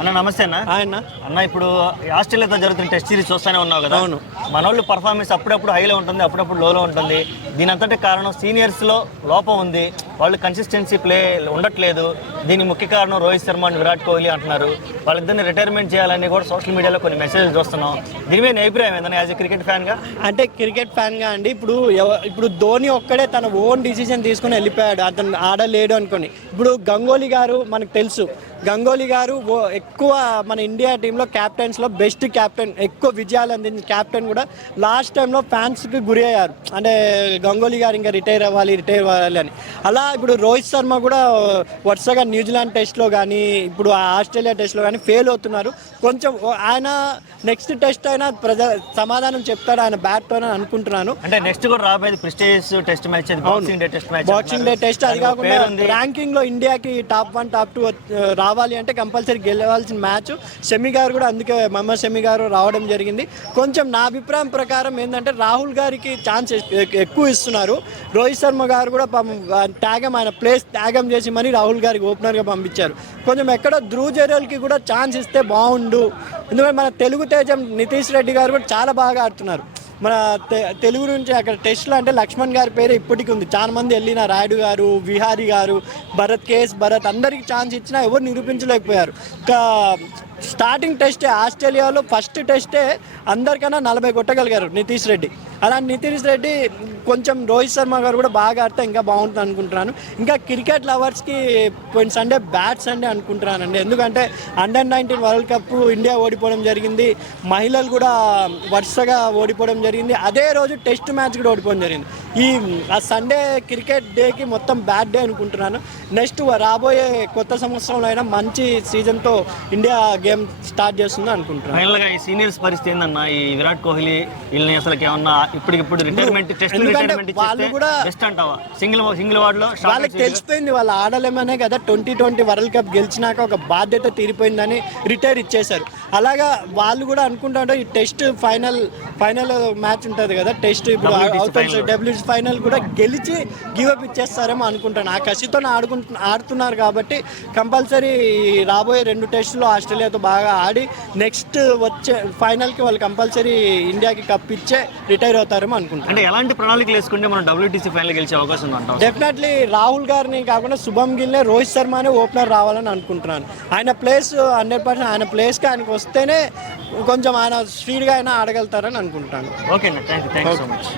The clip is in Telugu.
అన్న నమస్తే అన్న ఇప్పుడు ఆస్ట్రేలియాతో జరుగుతున్న టెస్ట్ సిరీస్ చూస్తూనే ఉన్నావు కదా. అవును. మనోళ్ళు పర్ఫార్మెన్స్ అప్పుడప్పుడు హైలో ఉంటుంది, అప్పుడప్పుడు లోలో ఉంటుంది. దీని అంతటి కారణం సీనియర్స్లో లోపం ఉంది, వాళ్ళు కన్సిస్టెన్సీ ప్లే ఉండట్లేదు. దీని ముఖ్య కారణం రోహిత్ శర్మ అండ్ విరాట్ కోహ్లీ అంటున్నారు. వాళ్ళిద్దరిని రిటైర్మెంట్ చేయాలని కూడా సోషల్ మీడియాలో కొన్ని మెసేజ్లు చూస్తున్నాం. దీని మీద అభిప్రాయం ఏంటన్నా యాజ్ ఎ క్రికెట్ ఫ్యాన్గా? అంటే క్రికెట్ ఫ్యాన్గా అండి, ఇప్పుడు ధోని ఒక్కడే తన ఓన్ డిసిజన్ తీసుకుని వెళ్ళిపోయాడు, అతను ఆడలేడు అనుకోని. ఇప్పుడు గంగోలీ గారు మనకు తెలుసు, గంగోలీ గారు ఎక్కువ మన ఇండియా టీంలో క్యాప్టెన్స్లో బెస్ట్ క్యాప్టెన్, ఎక్కువ విజయాలు అందించిన క్యాప్టెన్ కూడా లాస్ట్ టైంలో ఫ్యాన్స్కి గురి అయ్యారు. అంటే గంగోలీ గారు ఇంకా రిటైర్ అవ్వాలి అని. అలా ఇప్పుడు రోహిత్ శర్మ కూడా వరుసగా న్యూజిలాండ్ టెస్ట్లో కానీ ఇప్పుడు ఆస్ట్రేలియా టెస్ట్లో కానీ ఫెయిల్ అవుతున్నారు. కొంచెం ఆయన నెక్స్ట్ టెస్ట్ అయినా సమాధానం చెప్తాడు ఆయన బ్యాట్తోనే అనుకుంటున్నాను. అంటే నెక్స్ట్ కూడా రాబోయేది prestigious test match, boxing day test. అది కాకుండా ర్యాంకింగ్లో ఇండియాకి టాప్ 1 టాప్ 2 రావాలి అంటే కంపల్సరీ గెలవాల్సిన మ్యాచ్. షమి గారు కూడా అందుకే మహమ్మద్ షమి గారు రావడం జరిగింది. కొంచెం నా అభిప్రాయం ప్రకారం ఏంటంటే రాహుల్ గారికి ఛాన్స్ ఎక్కువ ఇస్తున్నారు. రోహిత్ శర్మ గారు కూడా ఆయన ప్లేస్ త్యాగం చేసి మరి రాహుల్ గారికి ఓపెనర్గా పంపించారు. కొంచెం ఎక్కడో ధ్రువ్ జరేల్కి కూడా ఛాన్స్ ఇస్తే బాగుండు. ఎందుకంటే మన తెలుగు తేజం నితీష్ రెడ్డి గారు కూడా చాలా బాగా ఆడుతున్నారు. మన తెలుగు నుంచి అక్కడ టెస్ట్లో అంటే లక్ష్మణ్ గారి పేరు ఇప్పటికీ ఉంది. చాలా మంది వెళ్ళిన రాయుడు గారు, విహారీ గారు, భరత్ అందరికీ ఛాన్స్ ఇచ్చినా ఎవరు నిరూపించలేకపోయారు. స్టార్టింగ్ టెస్టే ఆస్ట్రేలియాలో ఫస్ట్ టెస్టే అందరికన్నా 40 కొట్టగలిగారు నితీష్ రెడ్డి. అలా నితీష్ రెడ్డి కొంచెం రోహిత్ శర్మ గారు కూడా బాగా ఆడితే ఇంకా బాగుంటుంది అనుకుంటున్నాను. ఇంకా క్రికెట్ లవర్స్కి పోయిన సండే బ్యాట్ సండే అనుకుంటున్నానండి. ఎందుకంటే అండర్-19 వరల్డ్ కప్ ఇండియా ఓడిపోవడం జరిగింది, మహిళలు కూడా వరుసగా ఓడిపోవడం జరిగింది. అదే రోజు టెస్ట్ మ్యాచ్ కూడా ఓడిపోవడం జరిగింది. ఆ సండే క్రికెట్ డేకి మొత్తం బ్యాట్ డే అనుకుంటున్నాను. నెక్స్ట్ రాబోయే కొత్త సంవత్సరంలో అయినా మంచి సీజన్తో ఇండియా గేమ్ స్టార్ట్ చేస్తుందని అనుకుంటున్నాను. ఫైనల్గా ఈ సీనియర్స్ పరిస్థితి ఏందన్నా? ఈ విరాట్ కోహ్లీ వీళ్ళని అసలు ఏమన్నా ఇప్పటికిప్పుడు రిటైర్మెంట్ వాళ్ళు కూడా బెస్ట్ అంటావా? సింగిల్ వార్డులో వాళ్ళకి తెలిసిపోయింది వాళ్ళు ఆడలేమనే కదా. 2020 వరల్డ్ కప్ గెలిచినాక ఒక బాధ్యత తీరిపోయిందని రిటైర్ ఇచ్చేశారు. అలాగా వాళ్ళు కూడా అనుకుంటా ఈ టెస్ట్ ఫైనల్ మ్యాచ్ ఉంటుంది కదా, టెస్ట్ ఇప్పుడు WTC ఫైనల్ కూడా గెలిచి గివప్ ఇచ్చేస్తారేమో అనుకుంటాను. ఆ కసితో ఆడుతున్నారు కాబట్టి కంపల్సరీ రాబోయే 2 టెస్టులు ఆస్ట్రేలియాతో బాగా ఆడి నెక్స్ట్ వచ్చే ఫైనల్కి వాళ్ళు కంపల్సరీ ఇండియాకి కప్ ఇచ్చే రిటైర్ అవుతారేమో అనుకుంటున్నాను. అంటే ఎలాంటి ప్రణాళికలు వేసుకుంటే మనం WTC ఫైనల్ గెలిచే అవకాశం ఉందంటారు? డెఫినెట్లీ రాహుల్ గారిని కాకుండా శుభం గిల్నే, రోహిత్ శర్మనే ఓపెనర్ రావాలని అనుకుంటున్నాను. ఆయన ప్లేస్ 100% ఆయన ప్లేస్కి ఆయనకు వస్తేనే కొంచెం ఆయన స్పీడ్గా అయినా ఆడగలుగుతారని అనుకుంటున్నాను. ఓకే అన్న, థ్యాంక్ యూ సో మచ్.